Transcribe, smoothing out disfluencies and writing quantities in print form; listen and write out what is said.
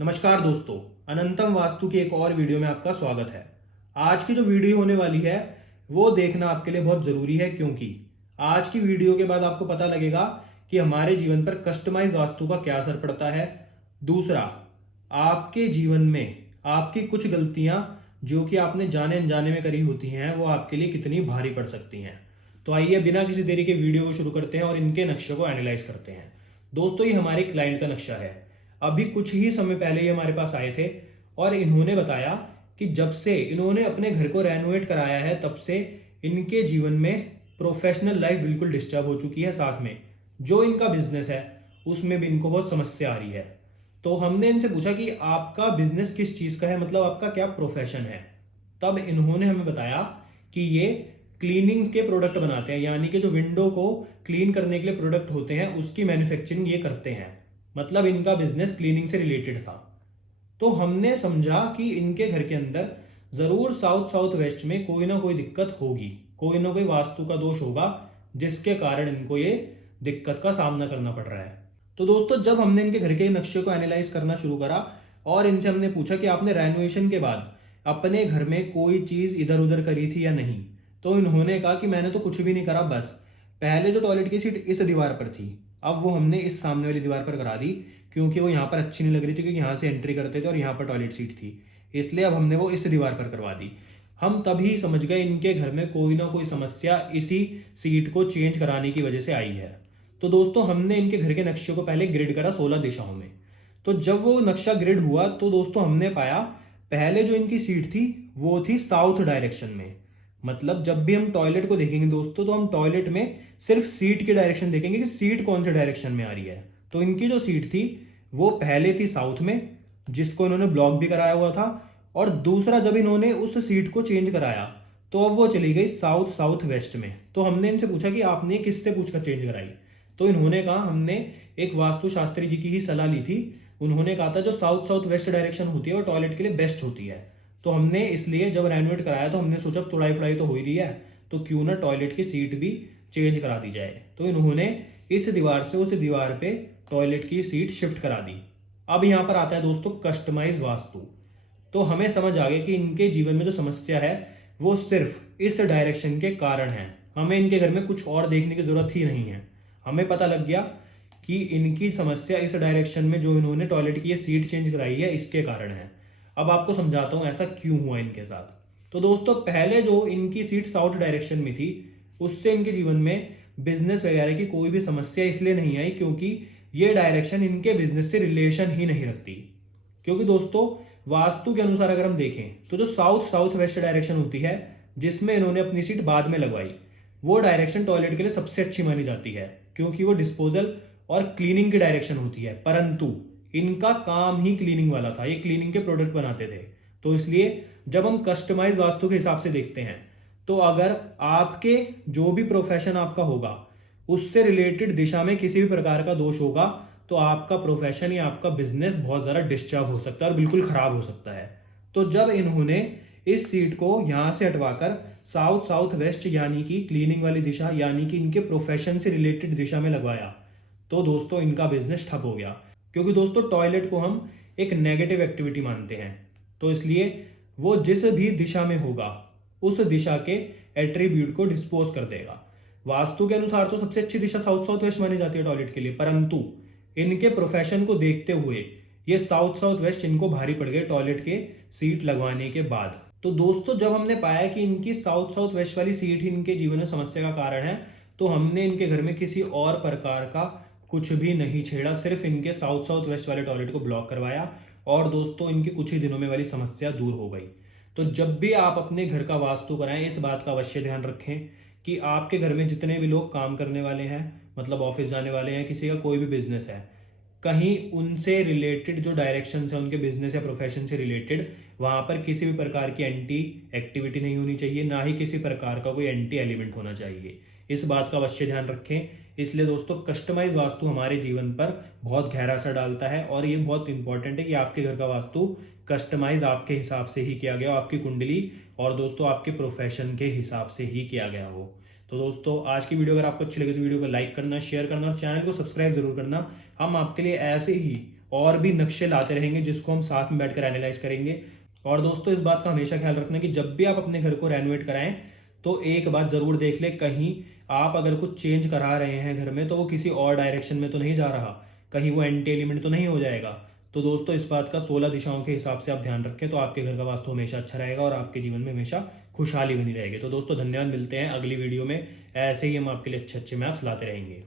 नमस्कार दोस्तों, अनंतम वास्तु की एक और वीडियो में आपका स्वागत है। आज की जो वीडियो होने वाली है वो देखना आपके लिए बहुत जरूरी है, क्योंकि आज की वीडियो के बाद आपको पता लगेगा कि हमारे जीवन पर कस्टमाइज वास्तु का क्या असर पड़ता है। दूसरा, आपके जीवन में आपकी कुछ गलतियां जो कि आपने जाने अनजाने में करी होती हैं वो आपके लिए कितनी भारी पड़ सकती हैं। तो आइए बिना किसी देरी के वीडियो को शुरू करते हैं और इनके नक्शे को एनालाइज करते हैं। दोस्तों, ये हमारे क्लाइंट का नक्शा है। अभी कुछ ही समय पहले ये हमारे पास आए थे और इन्होंने बताया कि जब से इन्होंने अपने घर को रेनोवेट कराया है तब से इनके जीवन में प्रोफेशनल लाइफ बिल्कुल डिस्टर्ब हो चुकी है। साथ में जो इनका बिजनेस है उसमें भी इनको बहुत समस्या आ रही है। तो हमने इनसे पूछा कि आपका बिजनेस किस चीज का है, मतलब आपका क्या प्रोफेशन है। तब इन्होंने हमें बताया कि ये क्लीनिंग के प्रोडक्ट बनाते हैं, यानी कि जो विंडो को क्लीन करने के लिए प्रोडक्ट होते हैं उसकी मैन्युफैक्चरिंग ये करते हैं। मतलब इनका बिजनेस क्लीनिंग से रिलेटेड था। तो हमने समझा कि इनके घर के अंदर जरूर साउथ साउथ वेस्ट में कोई ना कोई दिक्कत होगी, कोई ना कोई वास्तु का दोष होगा जिसके कारण इनको ये दिक्कत का सामना करना पड़ रहा है। तो दोस्तों, जब हमने इनके घर के नक्शे को एनालाइज करना शुरू करा और इनसे हमने पूछा कि आपने रेनोवेशन के बाद अपने घर में कोई चीज इधर उधर करी थी या नहीं, तो इन्होंने कहा कि मैंने तो कुछ भी नहीं करा, बस पहले जो टॉयलेट की सीट इस दीवार पर थी अब वो हमने इस सामने वाली दीवार पर करा दी, क्योंकि वो यहाँ पर अच्छी नहीं लग रही थी, क्योंकि यहाँ से एंट्री करते थे और यहाँ पर टॉयलेट सीट थी, इसलिए अब हमने वो इस दीवार पर करवा दी। हम तभी समझ गए इनके घर में कोई ना कोई समस्या इसी सीट को चेंज कराने की वजह से आई है। तो दोस्तों, हमने इनके घर के नक्शे को पहले ग्रिड करा 16 दिशाओं में। तो जब वो नक्शा ग्रिड हुआ तो दोस्तों हमने पाया पहले जो इनकी सीट थी वो थी साउथ डायरेक्शन में। मतलब जब भी हम टॉयलेट को देखेंगे दोस्तों तो हम टॉयलेट में सिर्फ सीट की डायरेक्शन देखेंगे कि सीट कौन से डायरेक्शन में आ रही है। तो इनकी जो सीट थी वो पहले थी साउथ में, जिसको इन्होंने ब्लॉक भी कराया हुआ था। और दूसरा, जब इन्होंने उस सीट को चेंज कराया तो अब वो चली गई साउथ साउथ वेस्ट में। तो हमने इनसे पूछा कि आपने किससे पूछकर चेंज कराई, तो इन्होंने कहा हमने एक वास्तु शास्त्री जी की ही सलाह ली थी। उन्होंने कहा था जो साउथ साउथ वेस्ट डायरेक्शन होती है वो टॉयलेट के लिए बेस्ट होती है। तो हमने इसलिए जब रेनोवेट कराया तो हमने सोचा तुड़ाई फुड़ाई तो हो ही रही है, तो क्यों ना टॉयलेट की सीट भी चेंज करा दी जाए। तो इन्होंने इस दीवार से उस दीवार पे टॉयलेट की सीट शिफ्ट करा दी। अब यहाँ पर आता है दोस्तों कस्टमाइज वास्तु। तो हमें समझ आ गया कि इनके जीवन में जो समस्या है वो सिर्फ इस डायरेक्शन के कारण है। हमें इनके घर में कुछ और देखने की जरूरत ही नहीं है। हमें पता लग गया कि इनकी समस्या इस डायरेक्शन में जो इन्होंने टॉयलेट की ये सीट चेंज कराई है इसके कारण है। अब आपको समझाता हूं ऐसा क्यों हुआ इनके साथ। तो दोस्तों, पहले जो इनकी सीट साउथ डायरेक्शन में थी उससे इनके जीवन में बिजनेस वगैरह की कोई भी समस्या इसलिए नहीं आई क्योंकि ये डायरेक्शन इनके बिजनेस से रिलेशन ही नहीं रखती। क्योंकि दोस्तों, वास्तु के अनुसार अगर हम देखें तो जो साउथ साउथ वेस्ट डायरेक्शन होती है जिसमें इन्होंने अपनी सीट बाद में लगवाई, वो डायरेक्शन टॉयलेट के लिए सबसे अच्छी मानी जाती है, क्योंकि वो डिस्पोजल और क्लीनिंग की डायरेक्शन होती है। परंतु इनका काम ही क्लीनिंग वाला था, ये क्लीनिंग के प्रोडक्ट बनाते थे। तो इसलिए जब हम कस्टमाइज वास्तु के हिसाब से देखते हैं तो अगर आपके जो भी प्रोफेशन आपका होगा उससे रिलेटेड दिशा में किसी भी प्रकार का दोष होगा तो आपका प्रोफेशन या आपका बिजनेस बहुत ज्यादा डिस्टर्ब हो सकता है और बिल्कुल खराब हो सकता है। तो जब इन्होंने इस सीट को यहां से हटवाकर साउथ साउथ वेस्ट यानी कि क्लीनिंग वाली दिशा यानी कि इनके प्रोफेशन से रिलेटेड दिशा में लगवाया तो दोस्तों इनका बिजनेस ठप हो गया। क्योंकि दोस्तों, टॉयलेट को हम एक नेगेटिव एक्टिविटी मानते हैं, तो इसलिए वो जिस भी दिशा में होगा उस दिशा के एट्रीब्यूट को डिस्पोज कर देगा। वास्तु के अनुसार तो सबसे अच्छी दिशा साउथ साउथ वेस्ट मानी जाती है टॉयलेट के लिए, परंतु इनके प्रोफेशन को देखते हुए ये साउथ साउथ वेस्ट इनको भारी पड़ गए टॉयलेट के सीट लगवाने के बाद। तो दोस्तों, जब हमने पाया कि इनकी साउथ साउथ वेस्ट वाली सीट ही इनके जीवन में समस्या का कारण है तो हमने इनके घर में किसी और प्रकार का कुछ भी नहीं छेड़ा, सिर्फ इनके साउथ साउथ वेस्ट वाले टॉयलेट को ब्लॉक करवाया और दोस्तों इनकी कुछ ही दिनों में वाली समस्या दूर हो गई। तो जब भी आप अपने घर का वास्तु कराएं इस बात का अवश्य ध्यान रखें कि आपके घर में जितने भी लोग काम करने वाले हैं, मतलब ऑफिस जाने वाले हैं, किसी का कोई भी बिजनेस है, कहीं उनसे रिलेटेड जो डायरेक्शन है उनके बिजनेस या प्रोफेशन से रिलेटेड वहां पर किसी भी प्रकार की एंटी एक्टिविटी नहीं होनी चाहिए, ना ही किसी प्रकार का कोई एंटी एलिमेंट होना चाहिए। इस बात का अवश्य ध्यान रखें। इसलिए दोस्तों, कस्टमाइज वास्तु हमारे जीवन पर बहुत गहरा असर डालता है और ये बहुत इंपॉर्टेंट है कि आपके घर का वास्तु कस्टमाइज आपके हिसाब से ही किया गया हो, आपकी कुंडली और दोस्तों आपके प्रोफेशन के हिसाब से ही किया गया हो। तो दोस्तों, आज की वीडियो अगर आपको अच्छी लगी तो वीडियो को लाइक करना, शेयर करना और चैनल को सब्सक्राइब जरूर करना। हम आपके लिए ऐसे ही और भी नक्शे लाते रहेंगे जिसको हम साथ में बैठकर एनालाइज करेंगे। और दोस्तों, इस बात का हमेशा ख्याल रखना कि जब भी आप अपने घर को रेनोवेट कराएं तो एक बात जरूर देख ले, कहीं आप अगर कुछ चेंज करा रहे हैं घर में तो वो किसी और डायरेक्शन में तो नहीं जा रहा, कहीं वो एंटी एलिमेंट तो नहीं हो जाएगा। तो दोस्तों, इस बात का 16 दिशाओं के हिसाब से आप ध्यान रखें तो आपके घर का वास्तु हमेशा अच्छा रहेगा और आपके जीवन में हमेशा खुशहाली बनी रहेगी। तो दोस्तों, धन्यवाद। मिलते हैं अगली वीडियो में। ऐसे ही हम आपके लिए अच्छे अच्छे मैप्स लाते रहेंगे।